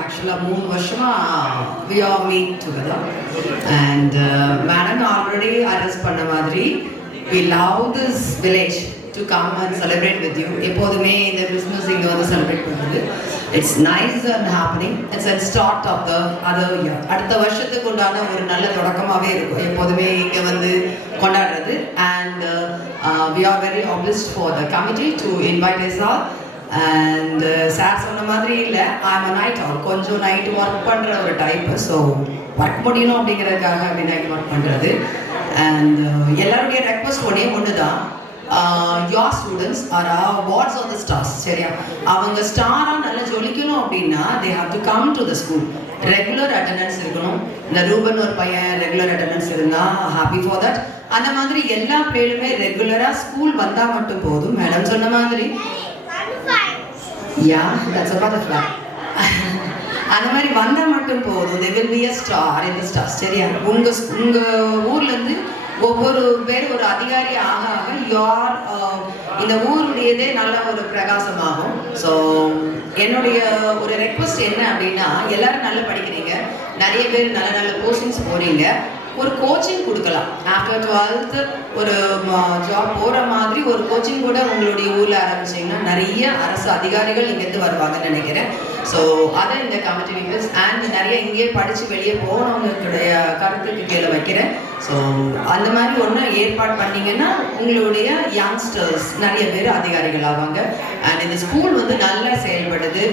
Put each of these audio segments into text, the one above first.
ஆக்சுவலாக 3 வருஷமா we all meet together and madam already address பண்ண மாதிரி we love this village to come and celebrate with you. எப்போதுமே இந்த கிறிஸ்மஸ் இங்கே வந்து செலிப்ரேட் பண்ணுறது it's nice and happening. It's and start of the other year. அடுத்த வருஷத்துக்கு உண்டான ஒரு நல்ல தொடக்கமாகவே இருக்கும் எப்போதுமே இங்கே வந்து கொண்டாடுறது. And we are very obliged for the committee to invite us all. And sir சொன்ன மாதிரி இல்லை, ஐம் அ நைட் அவுட், கொஞ்சம் நைட்டு ஒர்க் பண்ணுற ஒரு டைப்பு. ஸோ ஒர்க் முடியணும் அப்படிங்கிறதுக்காக அப்படி நைட் ஒர்க் பண்ணுறது. அண்ட் எல்லாருடைய ரெக்வஸ்ட் ஒன்று தான், your students are awards on the stars. சரியா? அவங்க ஸ்டாராக நல்லா ஜொலிக்கணும் அப்படின்னா they have to come to the school. Regular attendance இருக்கணும். இந்த ரூபன் ஒரு பையன் ரெகுலர் அட்டண்டன்ஸ் இருந்தால் ஹாப்பி ஃபார் தட். அந்த மாதிரி எல்லா பிள்ளைகளுமே ரெகுலராக ஸ்கூல் வந்தால் மட்டும் போதும். மேடம் சொன்ன மாதிரி yeah, that's a butterfly. அந்த மாதிரி வந்தால் மட்டும் போதும். they will be a star in the stars. சரியா? உங்கள் ஊர்லேருந்து ஒவ்வொரு பேர் ஒரு அதிகாரி ஆக ஆக யார் இந்த ஊருடையதே நல்ல ஒரு பிரகாசமாகும். ஸோ என்னுடைய ஒரு ரெக்வஸ்ட் என்ன அப்படின்னா, எல்லாரும் நல்லா படிக்கிறீங்க, நிறைய பேர் நல்ல நல்ல கோச்சிங்ஸ் போகிறீங்க, ஒரு கோச்சிங் கொடுக்கலாம். ஆஃப்டர் 12th ஒரு ஜாப் போகிற மாதிரி ஒரு கோச்சிங் கூட உங்களுடைய ஊரில் ஆரம்பிச்சிங்கன்னா நிறைய அரசு அதிகாரிகள் இங்கேருந்து வருவாங்கன்னு நினைக்கிறேன். ஸோ அதை இந்த கமிட்டி மெம்பர்ஸ் அண்ட் நிறைய இங்கேயே படித்து வெளியே போனவங்களுடைய கருத்துக்கு கீழே வைக்கிறேன். ஸோ அந்த மாதிரி ஒன்று ஏற்பாடு பண்ணிங்கன்னா உங்களுடைய யங்ஸ்டர்ஸ் நிறைய பேர் அதிகாரிகள் ஆவாங்க. அண்ட் இந்த ஸ்கூல் வந்து நல்லா செயல்படுது.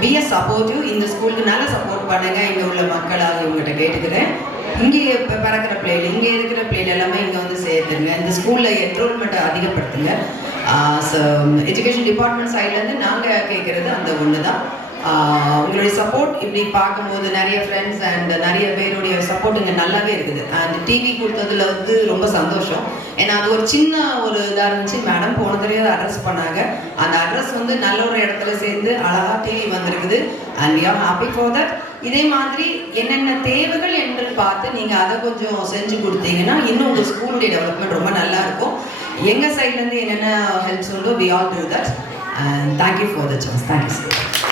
பி எ சப்போர்ட்டிவ். இந்த ஸ்கூலுக்கு நல்லா சப்போர்ட் பண்ணுங்கள். இங்கே உள்ள மக்களாக இவங்ககிட்ட கேட்டுக்கிறேன். இங்கே இப்போ பிறக்கிற பிள்ளைகள், இங்கே இருக்கிற பிள்ளைகள் எல்லாமே இங்கே வந்து சேர்த்துருங்க. இந்த ஸ்கூலில் என்ரோல்மெண்ட்டை அதிகப்படுத்துங்க. ஸோ எஜுகேஷன் டிபார்ட்மெண்ட் சைட்லேருந்து நாங்கள் கேட்குறது அந்த ஒன்று தான். உங்களுடைய சப்போர்ட் இப்படி பார்க்கும்போது நிறைய ஃப்ரெண்ட்ஸ் அண்ட் நிறைய பேருடைய சப்போர்ட் இங்கே நல்லாவே இருக்குது. அண்ட் டிவி கொடுத்ததுல வந்து ரொம்ப சந்தோஷம். ஏன்னா அது ஒரு சின்ன ஒரு இதாக இருந்துச்சு. மேடம் போன தடவை அட்ரஸ் பண்ணாங்க. அந்த அட்ரஸ் வந்து நல்ல ஒரு இடத்துல சேர்ந்து அழகாக டிவி வந்திருக்குது. And we are happy for that. இதே மாதிரி என்னென்ன தேவைகள் என்று பார்த்து நீங்கள் அதை கொஞ்சம் செஞ்சு கொடுத்தீங்கன்னா இன்னும் உங்கள் ஸ்கூலுடைய டெவலப்மெண்ட் ரொம்ப நல்லா இருக்கும். எங்கள் சைட்லேருந்து என்னென்ன ஹெல்ப்ஸ் உண்டோ we all do that. And thank you for the chance. Thank you sir.